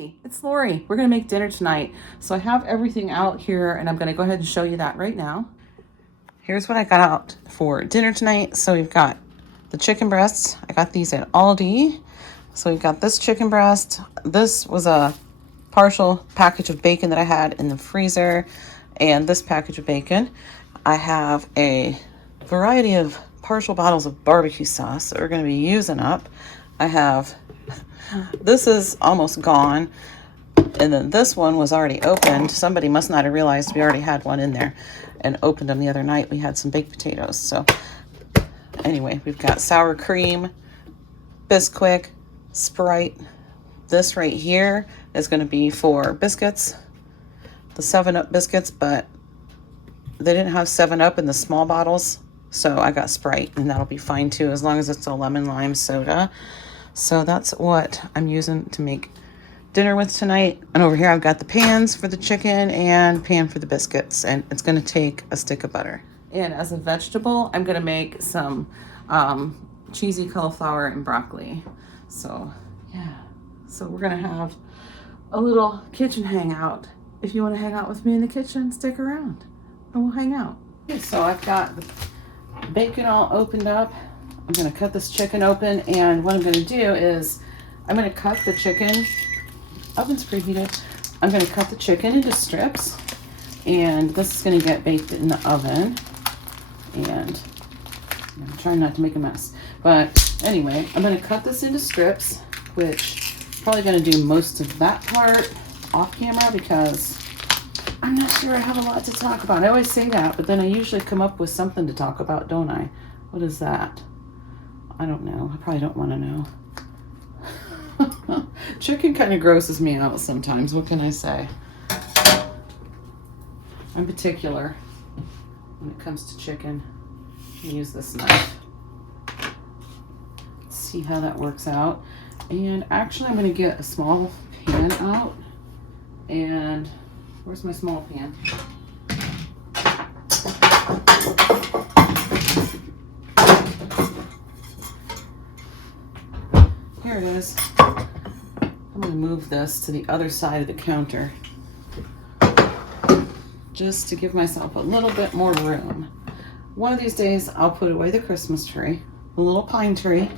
Hey, it's Lori. We're gonna make dinner tonight. So I have everything out here and I'm gonna go ahead and show you that right now. Here's what I got out for dinner tonight. So we've got the chicken breasts. I got these at Aldi. So we've got this chicken breast. This was a partial package of bacon that I had in the freezer, and this package of bacon. I have a variety of partial bottles of barbecue sauce that we're going to be using up. I have, this is almost gone, and then this one was already opened. Somebody must not have realized we already had one in there and opened them the other night. We had some baked potatoes. So anyway, we've got sour cream, Bisquick, Sprite. This right here is going to be for biscuits, the 7-Up biscuits, but they didn't have 7-Up in the small bottles, so I got Sprite, and that'll be fine too, as long as it's a lemon lime soda. So that's what I'm using to make dinner with tonight. And over here I've got the pans for the chicken and pan for the biscuits, and it's going to take a stick of butter. And as a vegetable, I'm going to make some cheesy cauliflower and broccoli. So yeah, so we're going to have a little kitchen hangout. If you want to hang out with me in the kitchen, stick around and we'll hang out. Okay, so I've got the bacon all opened up. I'm going to cut this chicken open, and what I'm going to do is I'm going to cut the chicken. Oven's preheated. I'm going to cut the chicken into strips, and this is going to get baked in the oven. And I'm trying not to make a mess, but anyway, I'm going to cut this into strips, which I'm probably going to do most of that part off camera because I'm not sure I have a lot to talk about. I always say that, but then I usually come up with something to talk about, don't I? What is that? I don't know. I probably don't want to know. Chicken kind of grosses me out sometimes. What can I say? I'm particular when it comes to chicken. I use this knife. Let's see how that works out. And actually, I'm going to get a small pan out. And where's my small pan? Here it is. I'm going to move this to the other side of the counter just to give myself a little bit more room. One of these days I'll put away the Christmas tree, the little pine tree,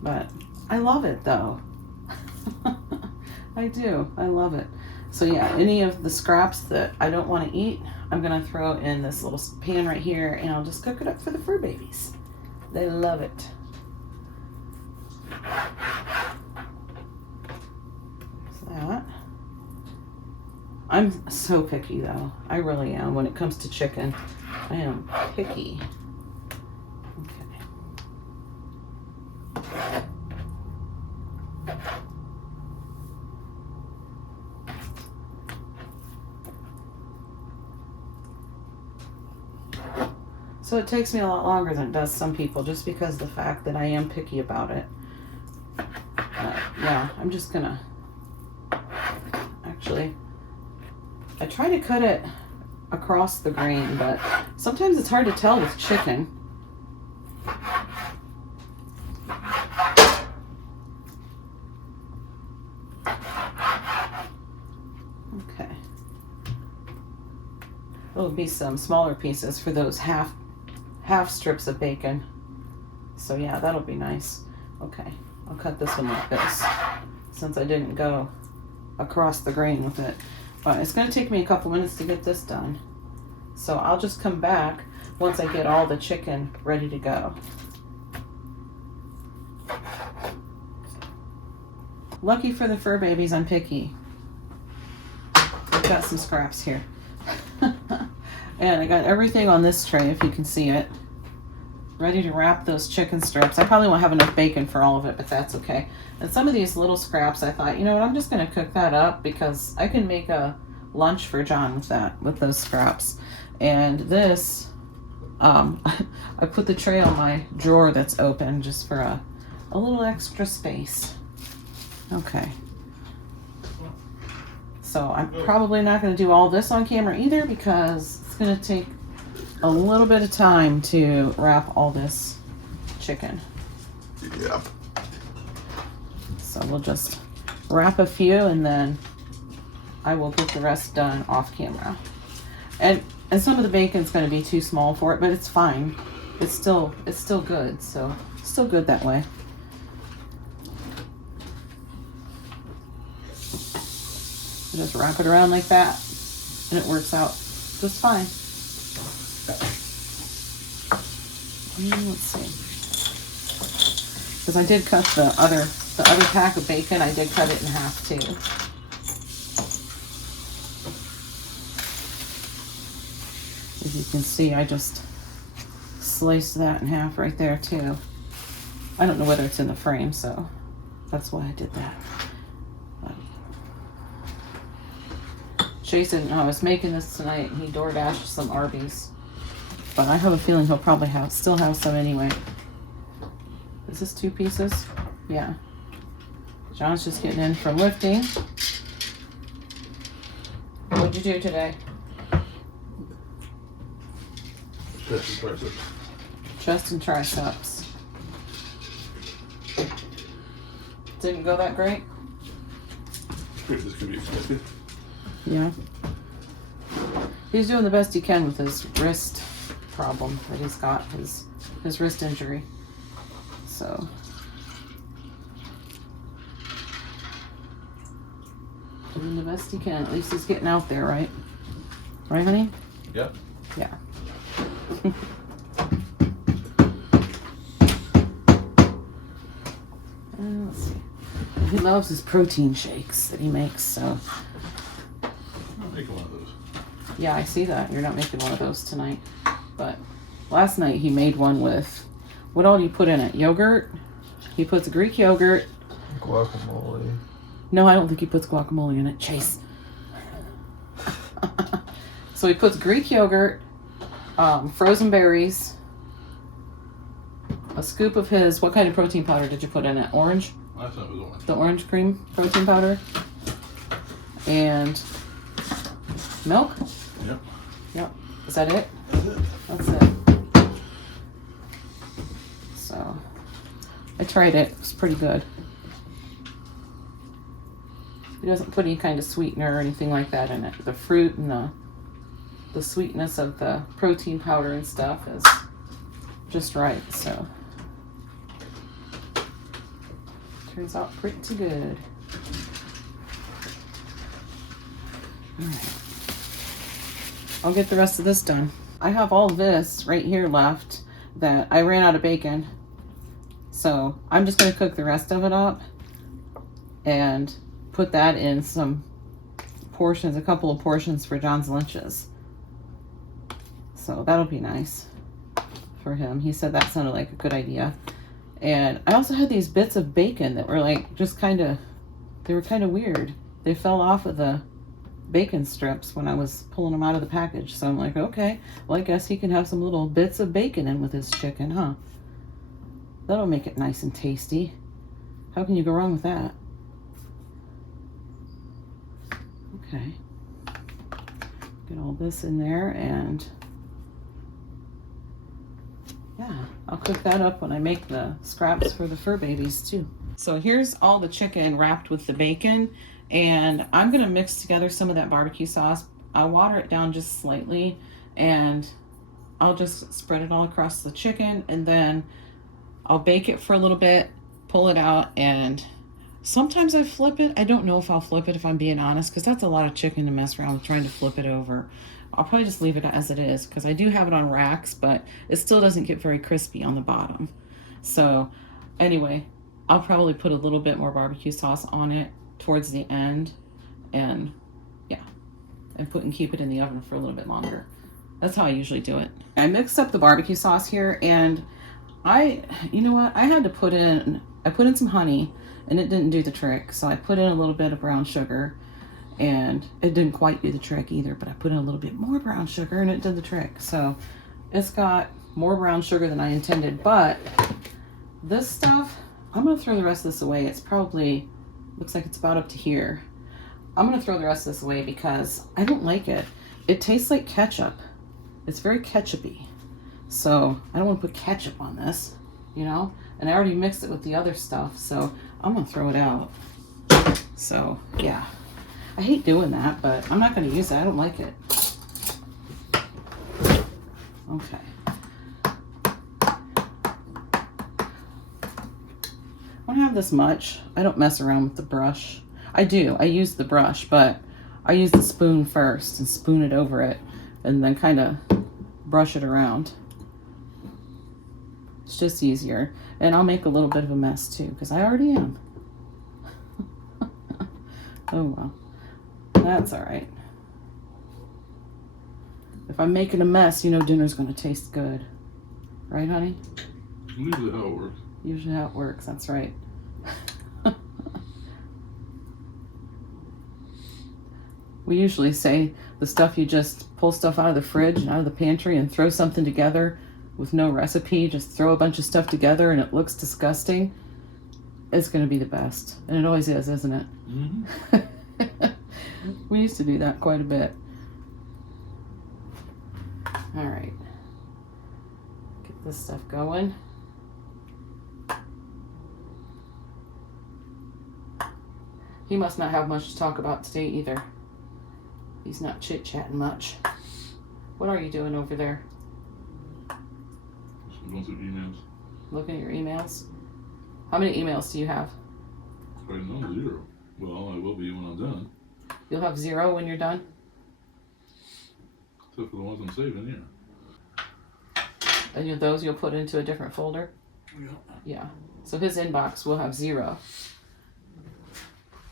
but I love it though. I do. I love it. So yeah, any of the scraps that I don't want to eat, I'm going to throw in this little pan right here, and I'll just cook it up for the fur babies. They love it. That. I'm so picky though. I really am when it comes to chicken. I am picky. Okay. So it takes me a lot longer than it does some people, just because of the fact that I am picky about it. Yeah, I'm just gonna, actually, I try to cut it across the grain, but sometimes it's hard to tell with chicken. Okay. There'll be some smaller pieces for those half strips of bacon. So yeah, that'll be nice. Okay, I'll cut this one like this, since I didn't go across the grain with it. But it's going to take me a couple minutes to get this done. So I'll just come back once I get all the chicken ready to go. Lucky for the fur babies, I'm picky. I've got some scraps here. And I got everything on this tray, if you can see it, ready to wrap those chicken strips. I probably won't have enough bacon for all of it, but that's okay. And some of these little scraps, I thought, you know what, I'm just going to cook that up because I can make a lunch for John with that, with those scraps. And this, I put the tray on my drawer that's open just for a little extra space. Okay. So I'm probably not going to do all this on camera either because it's going to take a little bit of time to wrap all this chicken. Yep. So we'll just wrap a few, and then I will get the rest done off camera. And some of the bacon's going to be too small for it, but it's fine. It's still good, so still good that way. Just wrap it around like that, and it works out just fine. Let's see, because I did cut the other pack of bacon. I did cut it in half too. As you can see, I just sliced that in half right there too. I don't know whether it's in the frame, so that's why I did that. Chase didn't know I was making this tonight, and he DoorDashed some Arby's. But I have a feeling he'll probably still have some anyway. Is this 2 pieces? Yeah. John's just getting in from lifting. What'd you do today? Chest and triceps. Chest and triceps. Didn't go that great? This could be expected. Yeah. He's doing the best he can with his wrist problem that he's got, his wrist injury. So doing the best he can. At least he's getting out there, right? Right, honey? Yep. Yeah. Let's see. He loves his protein shakes that he makes, so. I'm not making one of those. Yeah, I see that. You're not making one of those tonight. But last night he made one with, what all do you put in it? Yogurt? He puts Greek yogurt. Guacamole. No, I don't think he puts guacamole in it. Chase. So he puts Greek yogurt, frozen berries, a scoop of his, what kind of protein powder did you put in it? Orange? I thought it was orange. The orange cream protein powder. And milk? Yep. Yep. Is that it? That's it. That's it. So, I tried it. It was pretty good. He doesn't put any kind of sweetener or anything like that in it. The fruit and the sweetness of the protein powder and stuff is just right. So, turns out pretty good. All right. I'll get the rest of this done. I have all this right here left that I ran out of bacon. So I'm just going to cook the rest of it up and put that in some portions, a couple of portions for John's lunches. So that'll be nice for him. He said that sounded like a good idea. And I also had these bits of bacon that were like just they were kind of weird. They fell off of the bacon strips when I was pulling them out of the package. So I'm like, okay, well, I guess he can have some little bits of bacon in with his chicken, huh? That'll make it nice and tasty. How can you go wrong with that? Okay. Get all this in there, and yeah, I'll cook that up when I make the scraps for the fur babies too. So here's all the chicken wrapped with the bacon. And I'm going to mix together some of that barbecue sauce. I'll water it down just slightly, and I'll just spread it all across the chicken, and then I'll bake it for a little bit, pull it out, and sometimes I flip it. I don't know if I'll flip it, if I'm being honest, because that's a lot of chicken to mess around with trying to flip it over. I'll probably just leave it as it is, because I do have it on racks, but it still doesn't get very crispy on the bottom. So anyway, I'll probably put a little bit more barbecue sauce on it towards the end, and yeah, and keep it in the oven for a little bit longer. That's how I usually do it. I mixed up the barbecue sauce here, and you know what, I put in some honey, and it didn't do the trick. So I put in a little bit of brown sugar, and it didn't quite do the trick either, but I put in a little bit more brown sugar and it did the trick. So it's got more brown sugar than I intended, but this stuff, I'm gonna throw the rest of this away. It's probably, looks like it's about up to here. I'm gonna throw the rest of this away because I don't like it. It tastes like ketchup. It's very ketchupy. So I don't want to put ketchup on this, you know? And I already mixed it with the other stuff, so I'm gonna throw it out. So, yeah. I hate doing that, but I'm not going to use it. I don't like it. Okay. I don't have this much. I don't mess around with the brush. I do. I use the brush, but I use the spoon first and spoon it over it and then kind of brush it around. It's just easier. And I'll make a little bit of a mess too, because I already am. Oh well. That's all right. If I'm making a mess, you know dinner's going to taste good. Right, honey? Usually how it works. Usually how it works, that's right. We usually say the stuff you just pull stuff out of the fridge and out of the pantry and throw something together with no recipe, just throw a bunch of stuff together and it looks disgusting. It's going to be the best. And it always is, isn't it? Mm-hmm. We used to do that quite a bit. All right. Get this stuff going. He must not have much to talk about today either. He's not chit-chatting much. What are you doing over there? Just going through emails. Looking at your emails? How many emails do you have? Right now, 0. Well, I will be when I'm done. You'll have 0 when you're done? Except for the ones I'm saving here. And those you'll put into a different folder? Yeah. Yeah. So his inbox will have 0.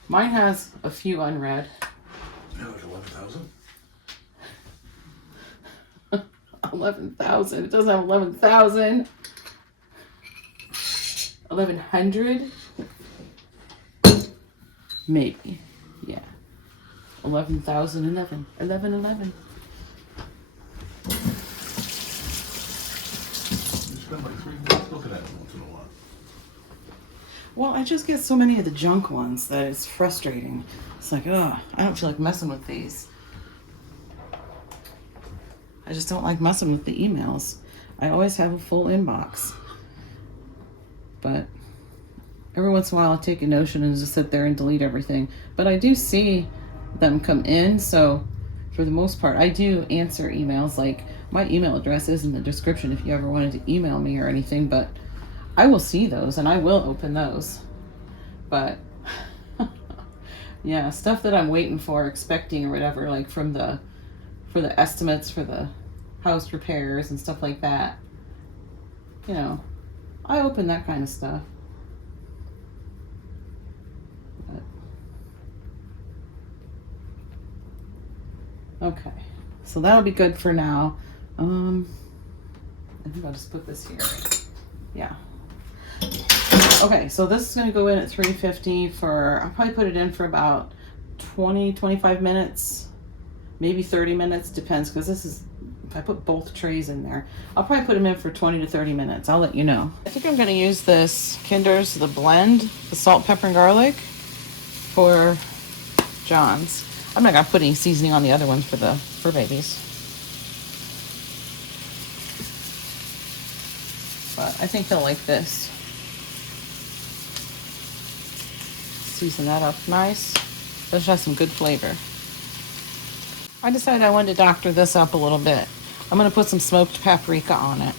Mine has a few unread. Yeah, like 11,000? 11,000. It doesn't have 11,000. 1,100? Maybe. Yeah. 11,011. 1111. You spend like 3 minutes looking at them once in a while. Well, I just get so many of the junk ones that it's frustrating. It's like, oh, I don't feel like messing with these. I just don't like messing with the emails. I always have a full inbox. But every once in a while I take a notion and just sit there and delete everything. But I do see them come in, so for the most part, I do answer emails. Like, my email address is in the description if you ever wanted to email me or anything, but I will see those and I will open those. But yeah, stuff that I'm waiting for, expecting or whatever, like for the estimates for the house repairs and stuff like that. You know, I open that kind of stuff. But, okay, so that'll be good for now. I think I'll just put this here. Yeah. Okay, so this is going to go in at 350 for, I'll probably put it in for about 20-25 minutes, maybe 30 minutes, depends, because this is, if I put both trays in there, I'll probably put them in for 20 to 30 minutes. I'll let you know. I think I'm going to use this Kinder's, the blend, the salt, pepper, and garlic for John's. I'm not going to put any seasoning on the other ones for babies. But I think they'll like this. Season that up nice. This has some good flavor. I decided I wanted to doctor this up a little bit. I'm going to put some smoked paprika on it.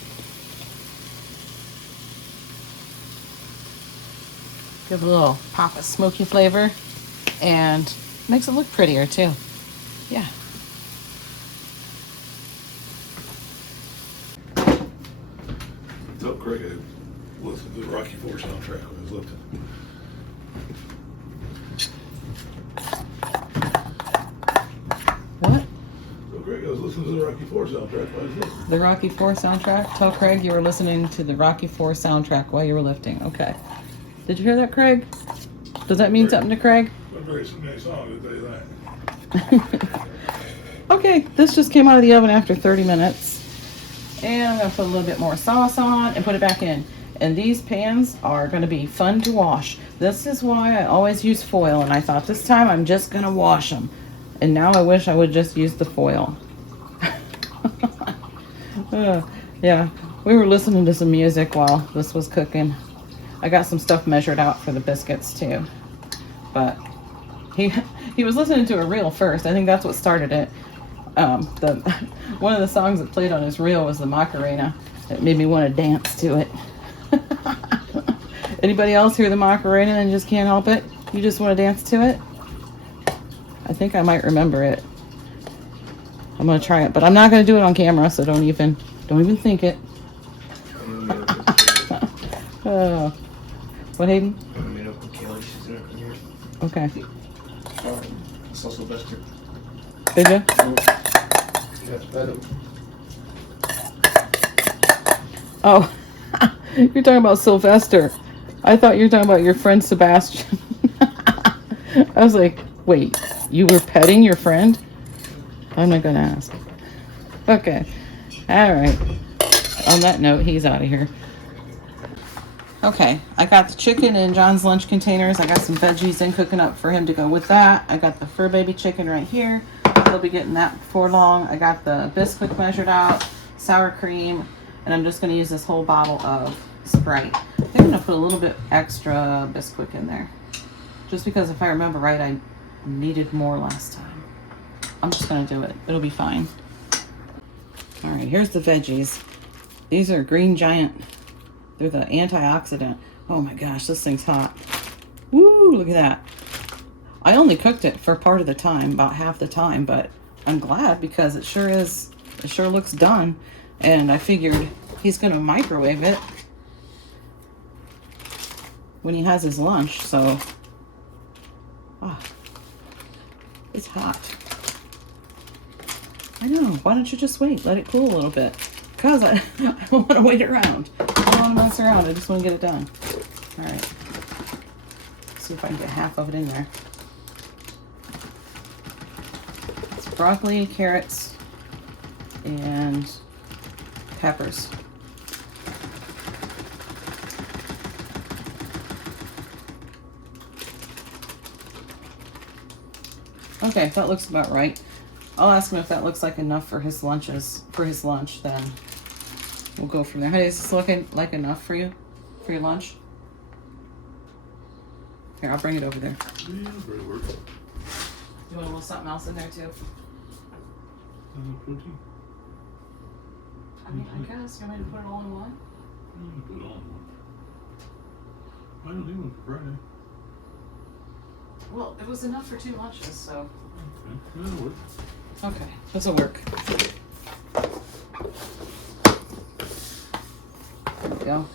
Give it a little pop of smoky flavor and makes it look prettier too. Yeah. Tell Craig I listened to the Rocky IV soundtrack when I was lifting. What? Tell Craig I was listening to the Rocky IV soundtrack while I was lifting. The Rocky IV soundtrack? Tell Craig you were listening to the Rocky IV soundtrack while you were lifting. Okay. Did you hear that, Craig? Does that mean something to Craig? Not very many songs, I'll tell you that. Okay, this just came out of the oven after 30 minutes. And I'm going to put a little bit more sauce on and put it back in. And these pans are going to be fun to wash. This is why I always use foil. And I thought this time I'm just going to wash them. And now I wish I would just use the foil. Yeah, we were listening to some music while this was cooking. I got some stuff measured out for the biscuits too. But he was listening to a reel first. I think that's what started it. The one of the songs that played on his reel was the Macarena. It made me want to dance to it. Anybody else hear the Macarena and just can't help it? You just want to dance to it? I think I might remember it. I'm gonna try it, but I'm not gonna do it on camera, so don't even think it. Oh, what, Hayden? I made up with Kaylee. She's in here. Okay. So Sylvester. Did you? That's better. Oh, you're talking about Sylvester. I thought you were talking about your friend Sebastian. I was like, wait, you were petting your friend? I'm not gonna ask. Okay. All right. On that note, he's out of here. Okay, I got the chicken in John's lunch containers. I got some veggies in cooking up for him to go with that. I got the fur baby chicken right here. He'll be getting that before long. I got the Biscuit measured out, sour cream, and I'm just going to use this whole bottle of Sprite. I think I'm going to put a little bit extra Biscuit in there. Just because if I remember right, I needed more last time. I'm just going to do it. It'll be fine. All right, here's the veggies. These are Green Giant. They're the antioxidant. Oh my gosh, this thing's hot. Woo, look at that. I only cooked it for part of the time, about half the time, but I'm glad because it sure looks done. And I figured he's gonna microwave it when he has his lunch, so. It's hot. I know, why don't you just wait? Let it cool a little bit. Because I don't want to wait around. I don't want to mess around. I just want to get it done. All right. See if I can get half of it in there. It's broccoli, carrots, and peppers. Okay, that looks about right. I'll ask him if that looks like enough for his lunch, then we'll go from there. Hey, is this looking like enough for you? For your lunch? Here, I'll bring it over there. Yeah, very work. You want a little something else in there too? Protein? I mean, I guess. You want me to put it all in one? Put it all in one. I don't need one for Friday. Well, it was enough for 2 lunches, so. Okay, that'll work. Okay, this'll work. There we go.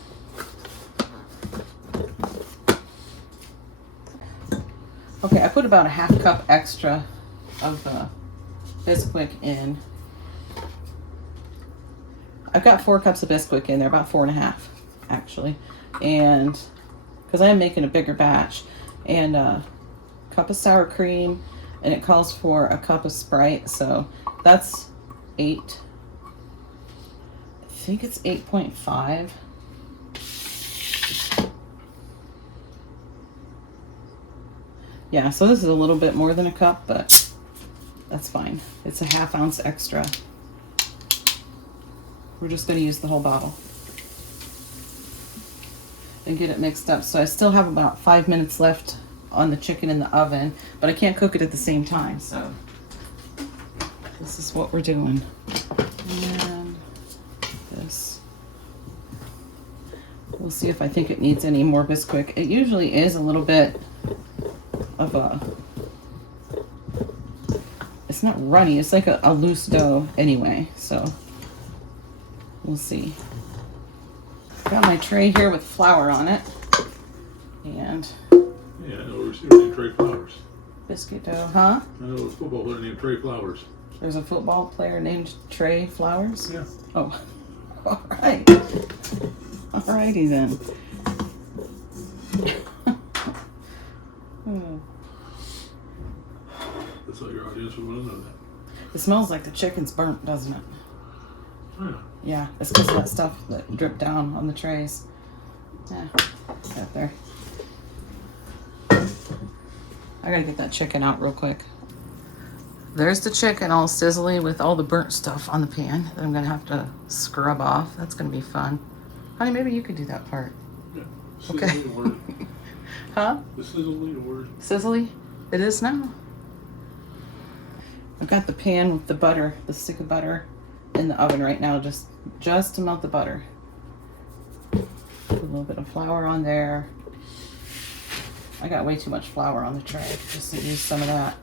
Okay, I put about a ½ cup extra of Bisquick in. I've got 4 cups of Bisquick in there, about 4.5 actually, and because I am making a bigger batch, and a cup of sour cream, and it calls for a cup of Sprite, so that's 8. I think it's 8.5. Yeah, so this is a little bit more than a cup, but that's fine. It's a ½ ounce extra. We're just going to use the whole bottle and get it mixed up. So I still have about 5 minutes left on the chicken in the oven, but I can't cook it at the same time, so this is what we're doing. And this. We'll see if I think it needs any more Bisquick. It usually is a little bit of a, it's not runny, it's like a loose dough anyway, so we'll see. Got my tray here with flour on it, and Yeah, I know a receiver named Trey Flowers. biscuit dough, huh? I know a football player named Trey Flowers. There's a football player named Trey Flowers? Yeah. Oh, all right. Alrighty then. That's how your audience would want to know that. It smells like the chicken's burnt, doesn't it? Oh, yeah. Yeah, it's because of that stuff that dripped down on the trays. Yeah, got there. I gotta get that chicken out real quick. There's the chicken all sizzly with all the burnt stuff on the pan that I'm gonna have to scrub off. That's gonna be fun. Honey, maybe you could do that part. Yeah. Okay. Sizzly word. Huh? The sizzly word. Sizzly? It is now. I've got the pan with the butter, the stick of butter in the oven right now, just to melt the butter. Put a little bit of flour on there. I got way too much flour on the tray, just to use some of that.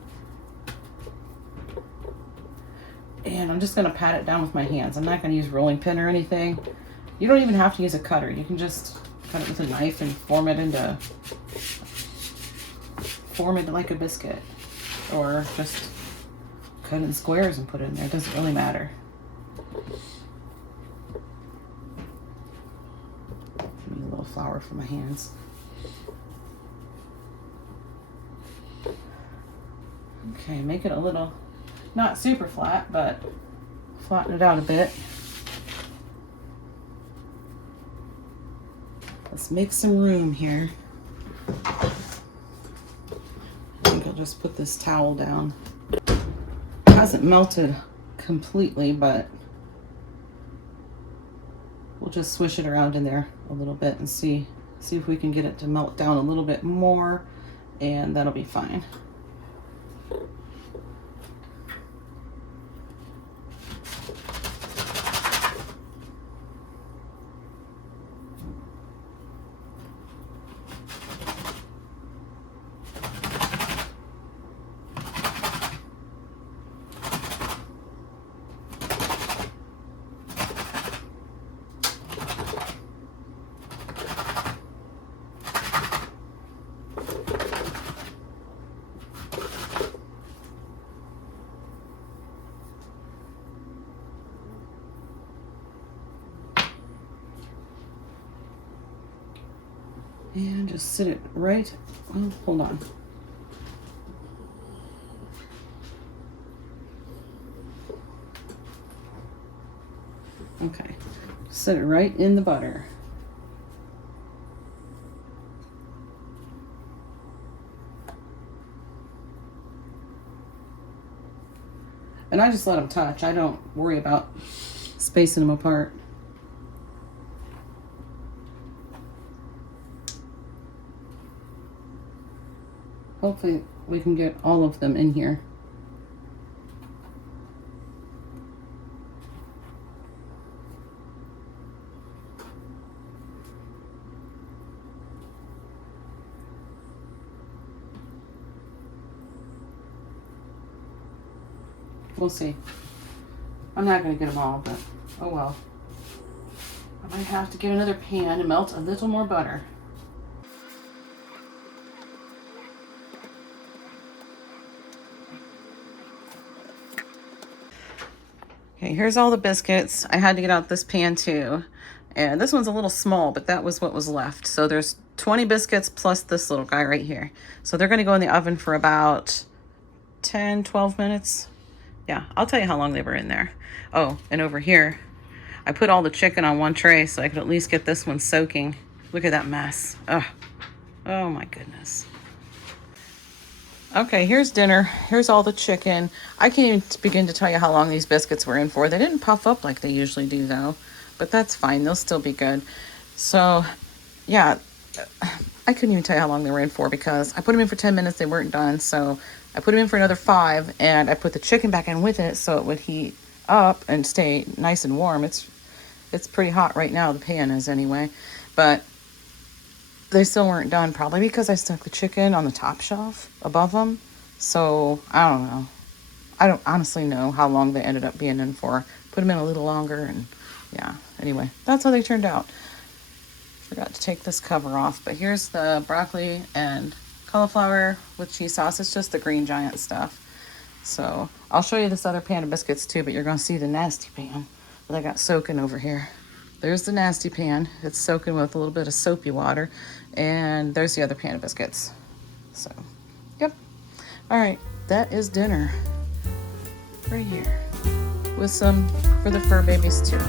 And I'm just gonna pat it down with my hands. I'm not gonna use rolling pin or anything. You don't even have to use a cutter. You can just cut it with a knife and form it like a biscuit. Or just cut it in squares and put it in there. It doesn't really matter. Need a little flour for my hands. Okay, make it a little, not super flat, but flatten it out a bit. Let's make some room here. I think I'll just put this towel down. It hasn't melted completely, but we'll just swish it around in there a little bit and see if we can get it to melt down a little bit more, and that'll be fine. And just sit it right, well, hold on. Okay, sit it right in the butter. And I just let them touch. I don't worry about spacing them apart. Hopefully we can get all of them in here. We'll see. I'm not going to get them all, but oh well. I might have to get another pan and melt a little more butter. Okay, here's all the biscuits. I had to get out this pan too. And this one's a little small, but that was what was left. So there's 20 biscuits plus this little guy right here. So they're gonna go in the oven for about 10, 12 minutes. Yeah, I'll tell you how long they were in there. Oh, and over here, I put all the chicken on one tray so I could at least get this one soaking. Look at that mess. Ugh. Oh my goodness. Okay, here's dinner. Here's all the chicken. I can't even begin to tell you how long these biscuits were in for. They didn't puff up like they usually do though, but that's fine. They'll still be good. So yeah, I couldn't even tell you how long they were in for because I put them in for 10 minutes. They weren't done. So I put them in for another 5 and I put the chicken back in with it so it would heat up and stay nice and warm. It's pretty hot right now. The pan is anyway, but they still weren't done, probably because I stuck the chicken on the top shelf above them. So I don't know. I don't honestly know how long they ended up being in for. Put them in a little longer and yeah. Anyway, that's how they turned out. Forgot to take this cover off, but here's the broccoli and cauliflower with cheese sauce. It's just the Green Giant stuff. So I'll show you this other pan of biscuits too, but you're gonna see the nasty pan that I got soaking over here. There's the nasty pan. It's soaking with a little bit of soapy water. And there's the other pan of biscuits. So, yep. All right, that is dinner right here with some for the fur babies too.